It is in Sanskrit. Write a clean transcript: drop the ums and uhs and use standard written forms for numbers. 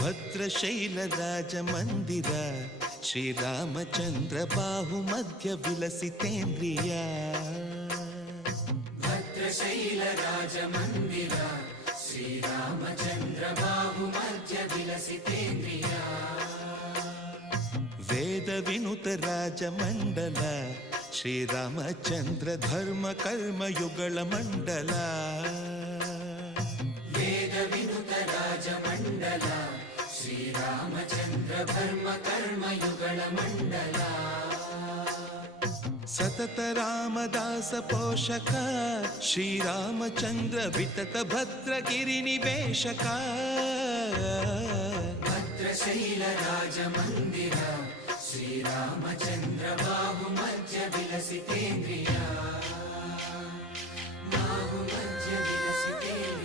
ಭದ್ರಶೈಲ ರಾಜ ಮಂದಿರ ಶ್ರೀರಾಮಚಂದ್ರ ಬಾಹುಮಧ್ಯ ವಿಲಸಿತೇಂದ್ರಿಯ ಭದ್ರಶೈಲ ರಾಜ ಮಂದಿರ ಶ್ರೀರಾಮಚಂದ್ರ ಬಾಹುಮಧ್ಯ ವಿಲಸಿತೇಂದ್ರಿಯ ವೇದ ವಿನುತ ರಾಜ ಮಂಡಲ ಶ್ರೀರಾಮಚಂದ್ರ ಧರ್ಮ ಕರ್ಮಯುಗಳ ಮಂಡಲ ವೇದ ವಿನುತ ರಾಜ ಮಂಡಲ ಶ್ರೀರಾಮಚಂದ್ರ ಧರ್ಮ ಕರ್ಮಯುಗಳ ಮಂಡಲ ಸತತ ರಾಮದಾಸ ಪೋಷಕ ಶ್ರೀರಾಮಚಂದ್ರ ವಿತತ ಭದ್ರಗಿರಿ ನಿವೇಶಕ ಭದ್ರಶೈಲ ರಾಜ ಮಂದಿರ ಶ್ರೀರಾಮಚಂದ್ರ ಬಾಹುಮಧ್ಯ ವಿಲಸಿತೇಂದ್ರಿಯ ಬಾಹುಮಧ್ಯ ವಿಲಸಿತೇಂದ್ರಿಯ